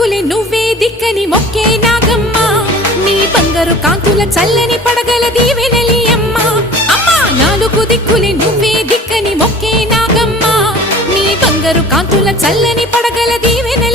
దిక్కులే నువ్వే దిక్కని మొక్కే నాగమ్మ నీ బంగారు కాంతుల చల్లని పడగల దీవెనలి అమ్మ అమ్మా నాలుగు దిక్కులే నువ్వే దిక్కని మొక్కే నాగమ్మ నీ బంగారు కాంతుల చల్లని పడగల దీవెనలి